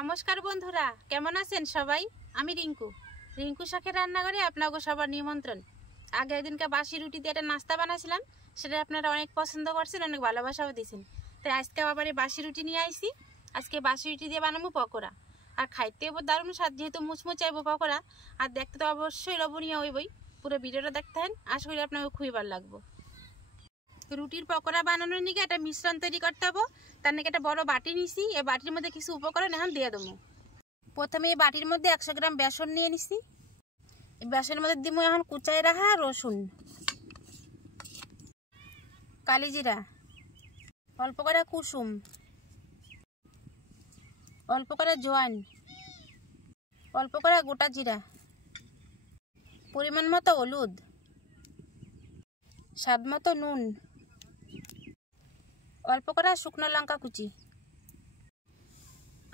নমস্কার বন্ধুরা, কেমন আছেন সবাই? আমি রিঙ্কু শাকের রান্নাঘরে আপনাকে সবার নিমন্ত্রণ। আগের দিনকে বাসি রুটি দিয়ে একটা নাস্তা বানাছিলাম, সেটা আপনারা অনেক পছন্দ করছেন, অনেক ভালোবাসাও দিয়েছেন। তাই আজকে আবার বাসি রুটি নিয়ে আসছি। আজকে বাসি রুটি দিয়ে বানাবো পকোড়া, আর খাইতেও দারুণ স্বাদ, যেহেতু মুচমুচাইবো পকোড়া, আর দেখতে তো অবশ্যই লবণীয় হইবই। পুরো ভিডিওটা দেখতে হেন, আশা করি আপনাকে খুবই ভালো লাগবে। রুটির পকোড়া বানানোর নিকে একটা মিশ্রণ তৈরি করতে হবে। তার নিকে একটা বড় বাটি নিছি, এই বাটির মধ্যে কিছু উপকরণ এখন দিয়ে দেবো। প্রথমে এই বাটির মধ্যে 100 গ্রাম বেসন নিয়ে নিছি। এই বেসনের মধ্যে দিব এখন কুচাই রাখা রসুন, কালি জিরা, অল্প করে কুসুম, অল্প করে জোয়ান, অল্প করে গোটা জিরা, পরিমাণ মতো হলুদ, স্বাদ মতো নুন, অল্প করে শুকনো লঙ্কা কুচি,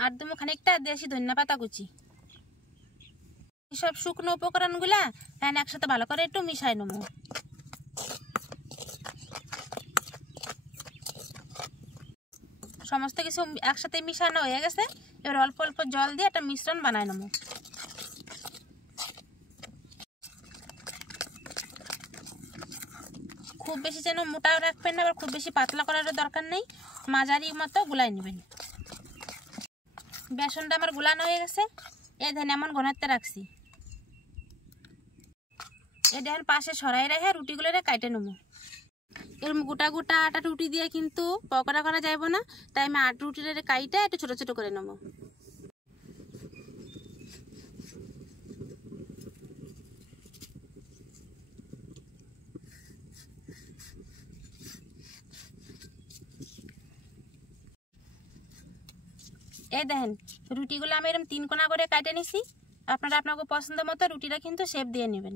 আর দেবো খানিকটা দেশি ধনিয়া পাতা কুচি। সব শুকনো উপকরণগুলা এখন একসাথে ভালো করে একটু মিশাই নেব। সমস্ত কিছু একসাথে মিশানো হয়ে গেছে। এবার অল্প অল্প জল দিয়ে একটা মিশ্রণ বানাই নেব। খুব বেশি যেন মোটাও রাখবেন না, আবার খুব বেশি পাতলা করারও দরকার নেই, মাঝারি মতো গুলাই নেবেন। বেসনটা আমার গুলানো হয়ে গেছে। এই ধান এমন ঘনত্বে রাখছি। এই ধান পাশে সরাই রেখে রুটিগুলো কাটে নেবো। এরকম গোটা গোটা আটা রুটি দিয়ে কিন্তু পকোড়া করা যাইব না, তাই আমি আটা রুটির কাইটা একটু ছোট ছোট করে নেবো। এই দেখেন রুটিগুলো আমি এরকম 3 কোনা করে কাটে নিছি। আপনারা আপনাকে পছন্দ মতো রুটিটা কিন্তু শেপ দিয়ে নেবেন।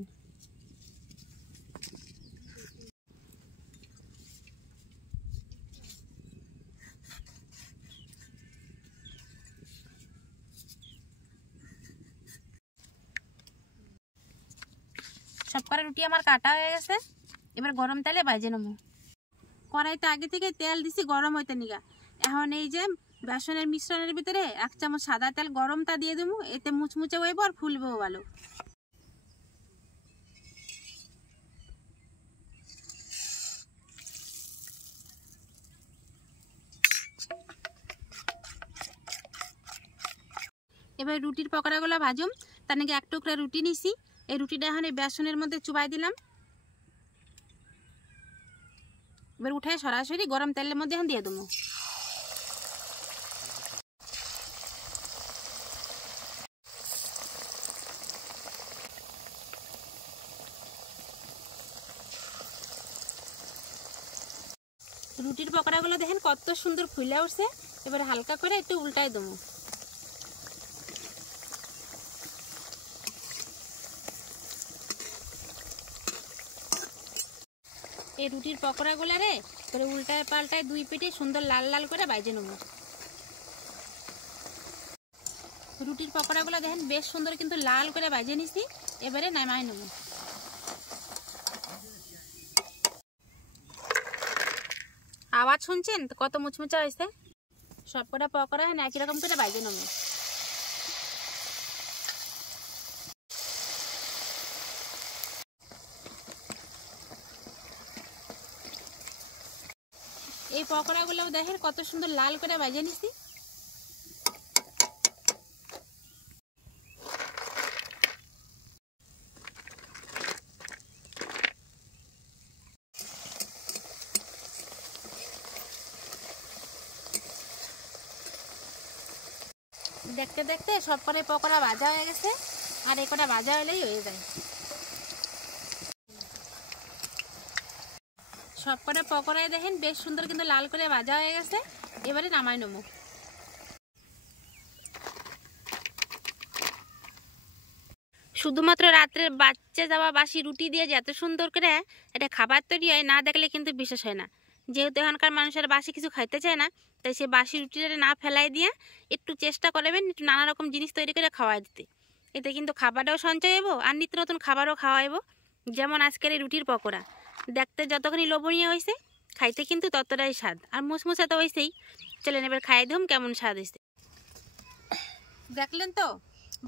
সব কটা রুটি আমার কাটা হয়ে গেছে। এবার গরম তেলে ভাজে নেবো। কড়াইতে আগে থেকে তেল দিছি গরম হইতে নিগা। এখন এই যে বেসনের মিশ্রণের ভিতরে 1 চামচ সাদা তেল গরমটা দিয়ে দেবো। এতে মুচমুচে হইব আর ফুলবেও ভালো। এবার রুটির পকোড়াগুলো ভাজুম। তার নাকি 1 টুকরা রুটি নিছি। এই রুটিটা এখন এই বেসনের মধ্যে চুবাই দিলাম। এবার উঠে সরাসরি গরম তেলের মধ্যে এখন দিয়ে দেবো। রুটির পকোড়াগুলো দেখেন কত সুন্দর ফুলে উঠছে। এবার হালকা করে একটু উল্টাই দেবো। এই রুটির পকোড়াগুলো করে উল্টায় পাল্টায় 2 পিঠে সুন্দর লাল লাল করে ভাজে নেব। রুটির পকোড়াগুলো দেখেন বেশ সুন্দর কিন্তু লাল করে ভাজে নিছি। এবারে নামাই নেব। আওয়াজ শুনছেন তো কত মুচমুচা হয়েছে। সবকটা পকোড়া একই রকম করে ভাজে নেব। এই পকোড়াগুলো দেখেন কত সুন্দর লাল করে ভাজে নিছি। দেখতে দেখতে সব কটা পকোড়া ভাজা হয়ে গেছে, আর এই কটা ভাজা হলেই হয়ে যায়। সব কটা পকোড়ায় দেখেন বেশ সুন্দর কিন্তু লাল করে ভাজা হয়ে গেছে। এবারে নামাই নেব। শুধুমাত্র রাত্রে বাচ্চা যাওয়া বাসি রুটি দিয়ে যে এত সুন্দর করে এটা খাবার তৈরি হয়, না দেখলে কিন্তু বিশ্বাস হয় না। যেহেতু এখনকার মানুষের বাসি কিছু খাইতে চায় না, তাই সে বাসি রুটিটা না ফেলাই দিয়ে একটু চেষ্টা করবেন একটু নানা রকম জিনিস তৈরি করে খাওয়াই দিতে। এতে কিন্তু খাবারটাও সঞ্চয় হইব আর নিত্য নতুন খাবারও খাওয়াইব। যেমন আজকের এই রুটির পকোড়া দেখতে যতখানি লোভনীয় হয়েছে, খাইতে কিন্তু ততটাই স্বাদ, আর মুচমুচা তো হয়েছেই। চলেন এবার খাই দিম কেমন স্বাদ হয়েছে। দেখলেন তো,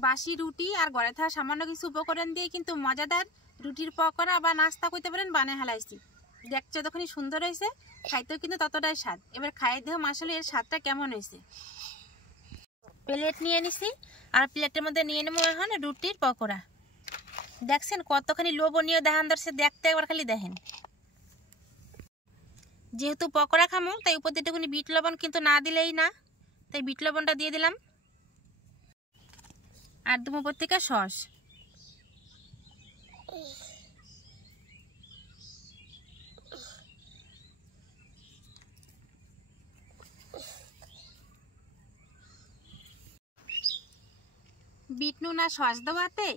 বাসি রুটি আর ঘরে থাকা সামান্য কিছু উপকরণ দিয়ে কিন্তু মজাদার রুটির পকোড়া বা নাস্তা করতে পারেন বানিয়ে হেলাইছি। দেখতে যতক্ষণই সুন্দর হয়েছে, খাইতেও কিন্তু ততটাই স্বাদ। এবার খাইয়ে দেহ আসলে এর স্বাদটা কেমন হয়েছে। প্লেট নিয়ে নিছি, আর প্লেটের মধ্যে নিয়ে নেবো এখন রুটির পকোড়া। দেখছেন কতখানি লোভনীয় দেখান ধরছে, দেখতে একবার খালি দেখেন। যেহেতু পকোড়া খামো তাই উপর দিয়ে একটুখানি বিট লবণ কিন্তু না দিলেই না, তাই বিট লবণটা দিয়ে দিলাম। আর দেবো উপর থেকে সস। বিট নুন আর সস দেওয়াতে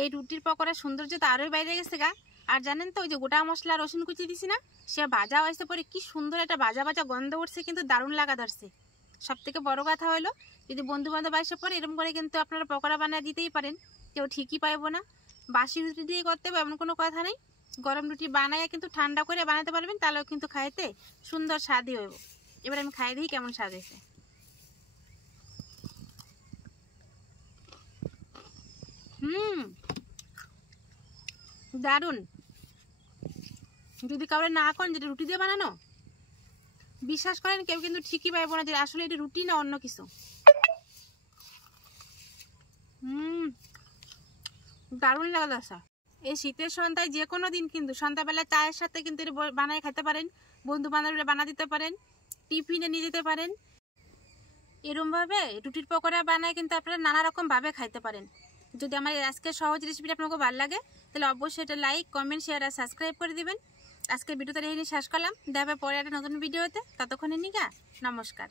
এই রুটির পকোড়ার সৌন্দর্য তো আরোই বাইরে গেছে গা। আর জানেন তো, ওই যে গোটা মশলা রসুন কুচি দিছি না, সে ভাজা হয়েছে পরে কি সুন্দর একটা ভাজা ভাজা গন্ধ উঠছে, কিন্তু দারুণ লাগা ধরছে। সব থেকে বড় কথা হলো, যদি বন্ধু বান্ধব আসে পরে এরকম করে কিন্তু আপনারা পকোড়া বানিয়ে দিতেই পারেন, কেউ ঠিকই পাইবো না। বাসি রুটি দিয়ে করতে হবে এমন কোনো কথা নেই, গরম রুটি বানায় কিন্তু ঠান্ডা করে বানাতে পারবেন, তাহলেও কিন্তু খাইতে সুন্দর স্বাদই হইব। এবার আমি খাই দিই কেমন স্বাদ হয়েছে। দারুণ। যদি কাউরে না করেন যেটা রুটি দিয়ে বানানো, বিশ্বাস করেন কেউ কিন্তু ঠিকই পাইবো না যে আসলে এটা রুটি না অন্য কিছু। দারুণ লাগা। এই শীতের সন্ধ্যায় যে কোনো দিন কিন্তু সন্ধ্যাবেলা চায়ের সাথে কিন্তু এটা বানায় খেতে পারেন, বন্ধু বান্ধবরা বানা দিতে পারেন, টিফিনে নিয়ে যেতে পারেন। এরকমভাবে রুটির পকোড়া বানায় কিন্তু আপনারা নানা রকম ভাবে খাইতে পারেন। যদি আমার আজকের সহজ রেসিপিটা আপনাকে ভালো লাগে তাহলে অবশ্যই এটা লাইক, কমেন্ট, শেয়ার আর সাবস্ক্রাইব করে দিবেন। আজকের ভিডিওটা এই নিয়ে শেষ করলাম, দেখা হবে পরে একটা নতুন ভিডিওতে। ততক্ষণে নিগা নমস্কার।